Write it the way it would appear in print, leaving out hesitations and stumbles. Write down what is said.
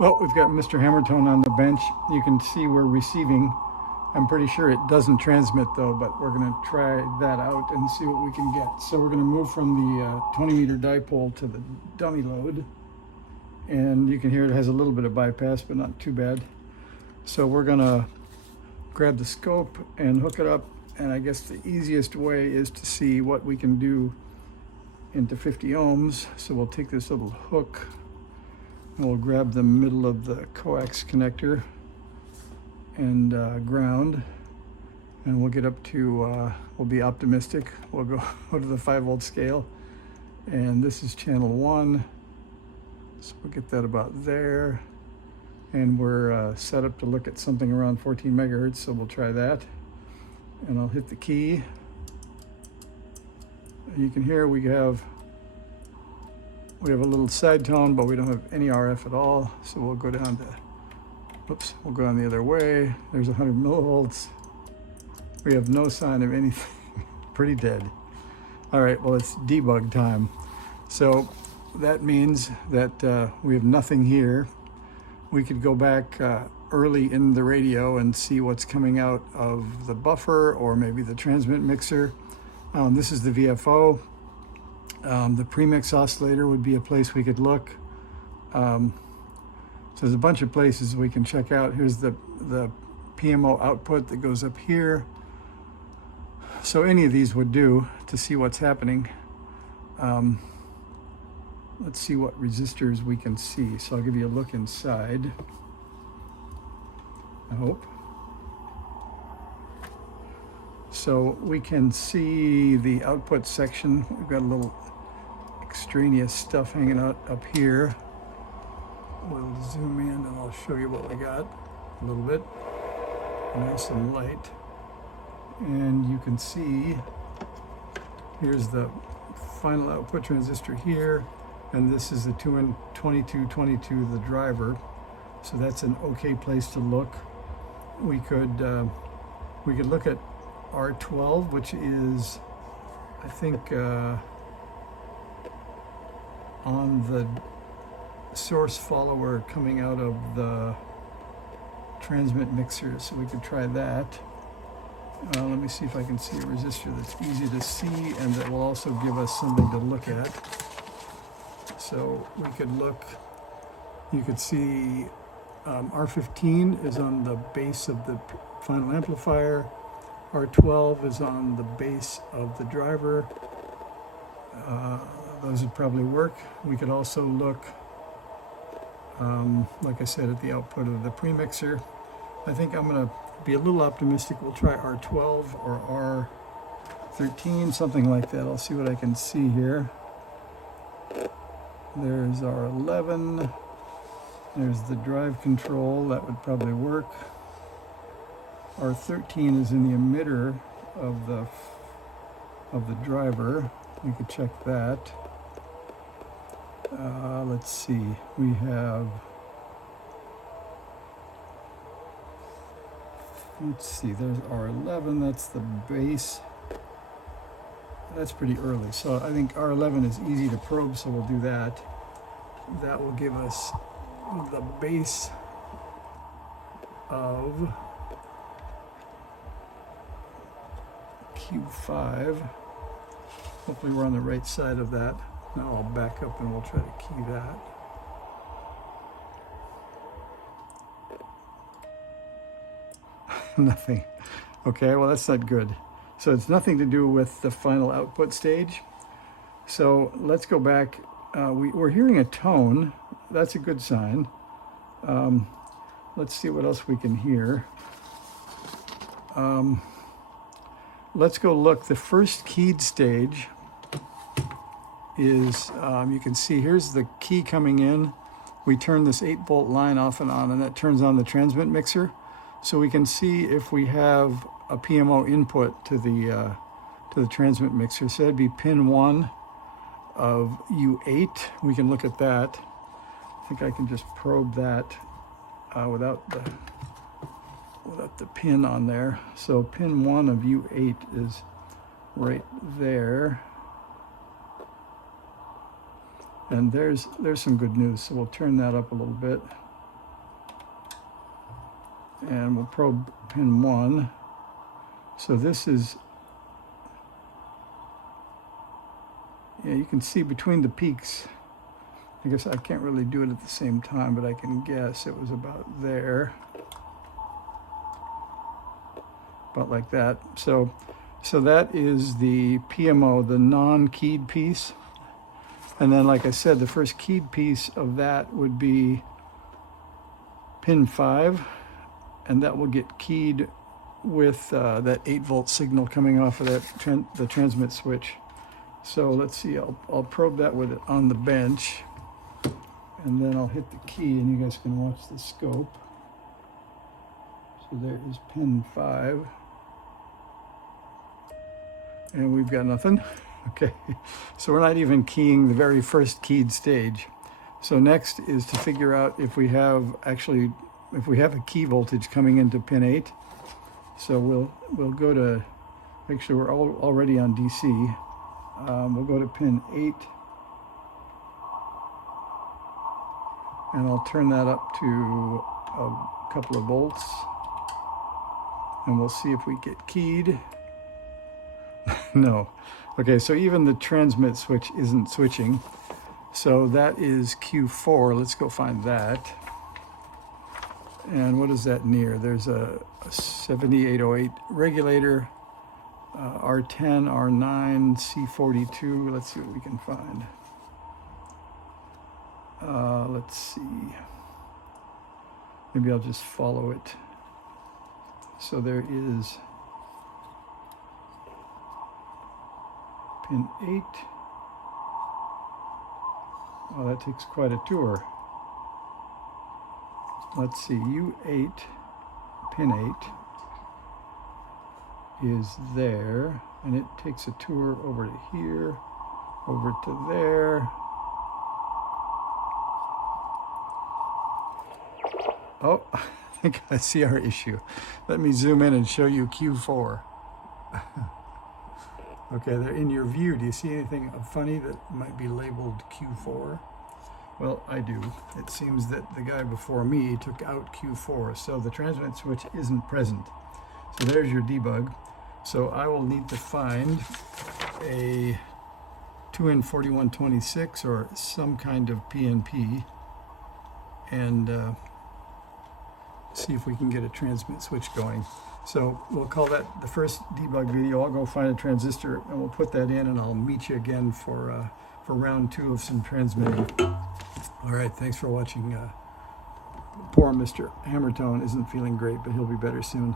Well, we've got Mr. Hammertone on the bench. You can see we're receiving. I'm pretty sure it doesn't transmit though, but we're going to try that out and see what we can get. So we're going to move from the 20 meter dipole to the dummy load. And you can hear it has a little bit of bypass, but not too bad. So we're going to grab the scope and hook it up. And I guess the easiest way is to see what we can do into 50 ohms. So we'll take this little hook and we'll grab the middle of the coax connector and ground, and we'll get up to, we'll be optimistic. We'll go to the 5-volt scale, and this is channel 1. So we'll get that about there. And we're set up to look at something around 14 megahertz, so we'll try that. And I'll hit the key. And you can hear we have a little side tone, but we don't have any RF at all. So we'll go down to, we'll go down the other way. There's 100 millivolts. We have no sign of anything. Pretty dead. All right, well, it's debug time. So that means that we have nothing here. We could go back early in the radio and see what's coming out of the buffer or maybe the transmit mixer. This is the VFO. The premix oscillator would be a place we could look. So there's a bunch of places we can check out. Here's the PMO output that goes up here. So any of these would do to see what's happening. Let's see what resistors we can see. So I'll give you a look inside, I hope. So we can see the output section. We've got a little extraneous stuff hanging out up here. We'll zoom in and I'll show you what we got a little bit. Nice and light. And you can see here's the final output transistor here, and this is the 2222, the driver. So that's an okay place to look. We could look at R12, which is, I think, on the source follower coming out of the transmit mixer, so we could try that. Let me see if I can see a resistor that's easy to see and that will also give us something to look at. So we could look, you could see R15 is on the base of the final amplifier, R12 is on the base of the driver. Those would probably work. We could also look, like I said, at the output of the premixer. I think I'm going to be a little optimistic. We'll try R12 or R13, something like that. I'll see what I can see here. There's R11. There's the drive control. That would probably work. R13 is in the emitter of the driver. We could check that. Let's see. We have. Let's see. There's R11. That's the base. That's pretty early. So I think R11 is easy to probe, so we'll do that. That will give us the base of Q5. Hopefully we're on the right side of that. Now I'll back up and we'll try to key that. Nothing. Okay, well that's not good. So it's nothing to do with the final output stage. So let's go back. We're hearing a tone. That's a good sign. Let's see what else we can hear. Let's go look. The first keyed stage is, you can see here's the key coming in. We turn this 8-volt line off and on, and that turns on the transmit mixer. So we can see if we have a PMO input to the transmit mixer. So that'd be pin 1 of U8. We can look at that. I think I can just probe that without the pin on there. So pin 1 of U8 is right there. And there's some good news. So we'll turn that up a little bit. and we'll probe pin 1. So this is, yeah, you can see between the peaks. I guess I can't really do it at the same time, but I can guess it was about there. About like that. So that is the PMO, the non-keyed piece. And then, like I said, the first keyed piece of that would be pin 5, and that will get keyed with that 8-volt signal coming off of that the transmit switch. So let's see, I'll probe that with it on the bench, and then I'll hit the key, and you guys can watch the scope. So there is pin 5. And we've got nothing. Okay, so we're not even keying the very first keyed stage. So next is to figure out if we have a key voltage coming into pin 8. So we'll go to, make sure we're already on DC. We'll go to pin 8, and I'll turn that up to a couple of volts, and we'll see if we get keyed. No. Okay, so even the transmit switch isn't switching. So that is Q4. Let's go find that. And what is that near? There's a 7808 regulator, R10, R9, C42. Let's see what we can find. Let's see. Maybe I'll just follow it. So there is pin 8. Oh, that takes quite a tour. Let's see, U8, pin 8 is there, and it takes a tour over to here, over to there. Oh, I think I see our issue. Let me zoom in and show you Q4. Okay, they're in your view. Do you see anything funny that might be labeled Q4? Well, I do. It seems that the guy before me took out Q4, so the transmit switch isn't present. So there's your debug. So I will need to find a 2N4126 or some kind of PNP and see if we can get a transmit switch going. So we'll call that the first debug video. I'll go find a transistor and we'll put that in, and I'll meet you again for round 2 of some transmitting. All right, thanks for watching. Poor Mr. Hammertone isn't feeling great, but he'll be better soon.